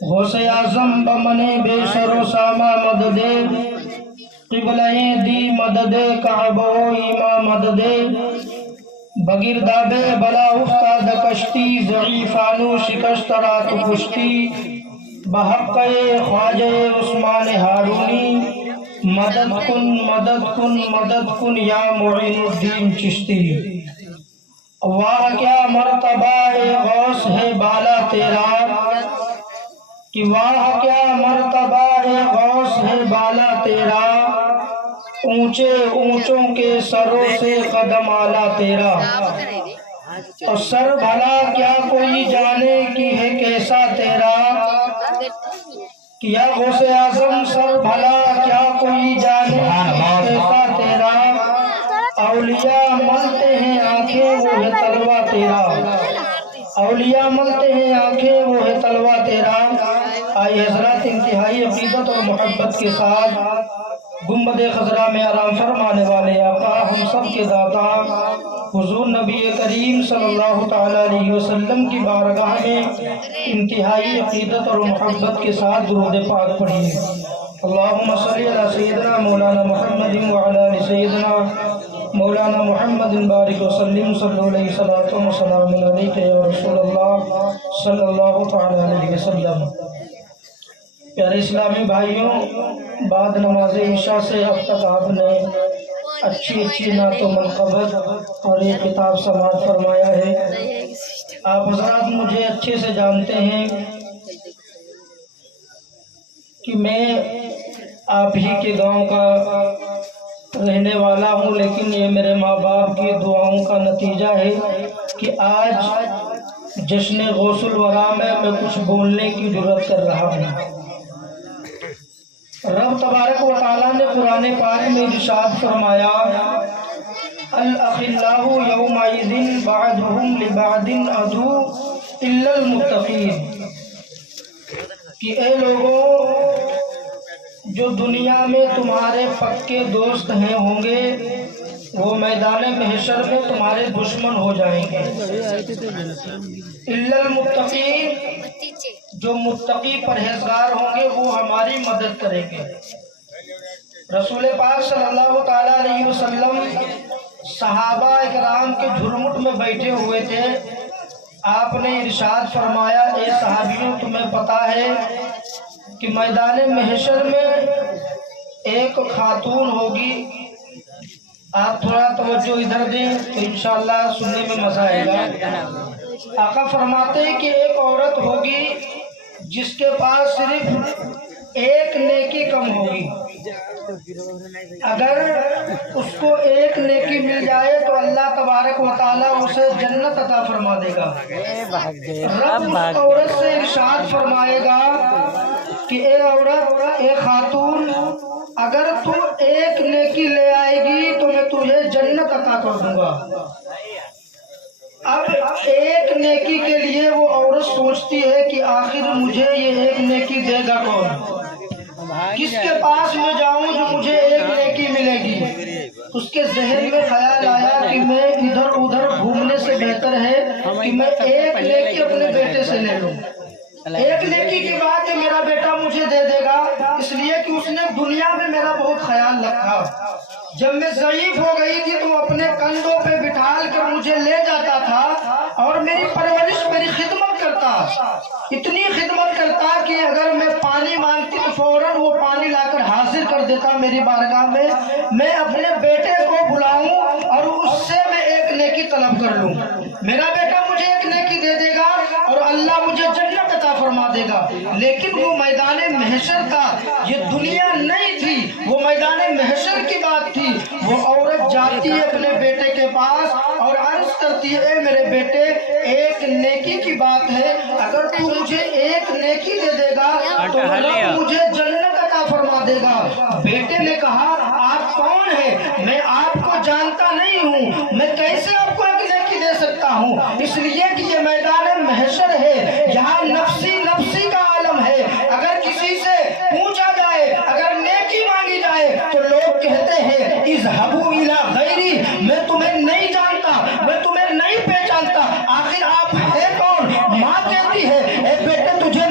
غوث اعظم بمنے بے سر و ساما مدد قبلہ دی مدد کعبہ و ایما مدد بگرداب بلا افتاد کشتی ضعیفانو شکست رات کشتی بحق خواجہ عثمان ہارونی مدد کن مدد کن مدد کن یا معین الدین چشتی واہ کیا مرتبہ غوث ہے بالا تیرا کہ واہ کیا مرتبہ غوث ہے بالا تیرا اونچے اونچوں کے سروں سے قدم آلا تیرا اور سر بھلا کیا کوئی جانے کی ہے کیسا تیرا کیا غوث اعظم سر بھلا کیا کوئی جانے کیسا تیرا اولیاء ملتے ہیں آنکھیں وہ ہے تلوہ تیرا اولیاء ملتے ہیں آنکھیں وہ ہے تلوہ تیرا آئی حضرات انتہائی عقیدت اور محبت کے ساتھ گنبد خضرا میں آرام فرمانے والے آقا ہم سب کے داتا حضور نبی کریم صلی اللہ تعالی علیہ وسلم کی بارگاہ میں انتہائی عقیدت اور محبت کے ساتھ درود پاک پڑھیے اللہم صلی علی سیدنا مولانا محمد وعلی آل سیدنا مولانا محمد بارک وسلم صلی اللہ علیہ وسلم وسلام علیکہ یا رسول اللہ صلی اللہ تعالی علیہ وسلم پیارے اسلامی بھائیوں بعد نماز عشاء سے اب تک آپ نے اچھی نعت و منقبت اور ایک کتاب سماعت فرمایا ہے آپ حضرات مجھے اچھے سے جانتے ہیں کہ میں آپ ہی کے گاؤں کا رہنے والا ہوں لیکن یہ میرے ماں باپ کی دعاؤں کا نتیجہ ہے کہ آج جشن غوث الورا میں کچھ بولنے کی جرات کر رہا ہوں رب تبارک و تعالیٰ نے قرآن پاک میں ارشاد فرمایا الاخلاء یومئذ بعضهم لبعض عدو الا المتقین کہ اے لوگوں جو دنیا میں تمہارے پکے دوست ہیں ہوں گے وہ میدان محشر میں تمہارے دشمن ہو جائیں گے الا المتقین جو متقی پرہیزگار ہوں گے وہ ہماری مدد کریں گے رسول پاک صلی اللہ تعالی علیہ وسلم صحابہ اکرام کے جھرمٹ میں بیٹھے ہوئے تھے آپ نے ارشاد فرمایا اے صحابیوں تمہیں پتا ہے کہ میدان محشر میں ایک خاتون ہوگی آپ تھوڑا توجہ ادھر دیں تو انشاءاللہ سننے میں مزہ آئے گا آقا فرماتے ہیں کہ ایک عورت ہوگی جس کے پاس صرف ایک نیکی کم ہوگی اگر اس کو ایک نیکی مل جائے تو اللہ تبارک و تعالیٰ اسے جنت عطا فرما دے گا رب اس عورت سے ارشاد فرمائے گا کہ اے عورت اے خاتون اگر تو ایک نیکی لے آئے گی تو میں تجھے جنت عطا کر دوں گا اب ایک نیکی کے لیے وہ عورت سوچتی ہے کہ آخر مجھے یہ ایک نیکی دے گا کون کس کے پاس میں جاؤں جو مجھے ایک نیکی ملے گی اس کے ذہن میں خیال آیا کہ میں ادھر ادھر گھومنے سے بہتر ہے کہ میں ایک نیکی اپنے بیٹے سے لے لوں ایک نیکی کی بات ہے میرا بیٹا مجھے دے دے گا اس لیے کہ اس نے دنیا میں میرا بہت خیال رکھا جب میں ضعیف ہو گئی تھی تو اپنے کندھوں پہ بٹھال کر مجھے لے جاتا تھا اور میری پرورش میری خدمت کرتا اتنی خدمت کرتا کہ اگر میں پانی مانگتی تو فوراً وہ پانی لا کر حاضر کر دیتا میری بارگاہ میں اپنے بیٹے کو بلاؤں اور اس سے میں ایک نیکی طلب کر لوں میرا بیٹا مجھے ایک نیکی دے دے گا اور اللہ مجھے جنت عطا فرما دے گا لیکن وہ میدان محشر تھا یہ دنیا نہیں تھی وہ میدان محشر کی بات تھی وہ عورت جاتی ہے اپنے بیٹے کے پاس اور عرض کرتی ہے میرے بیٹے ایک نیکی کی بات ہے اگر تو مجھے ایک نیکی دے دے گا تو رب مجھے جنت عطا فرما دے گا بیٹے نے کہا آپ کون ہیں میں آپ کو جانتا نہیں ہوں میں کیسے آپ کو ایک نیکی دے سکتا ہوں اس لیے کہ یہ میدان محشر ہے یہاں نفسی نفسی کا عالم ہے اگر کسی سے پوچھا جائے اگر نیکی مانگی جائے تو لوگ کہتے ہیں اذهبوا الى غیری میں تمہیں نہیں جانتا میں تمہیں نہیں پہچانتا آخر آپ ہے کون ماں کہتی ہے اے بیٹے تجھے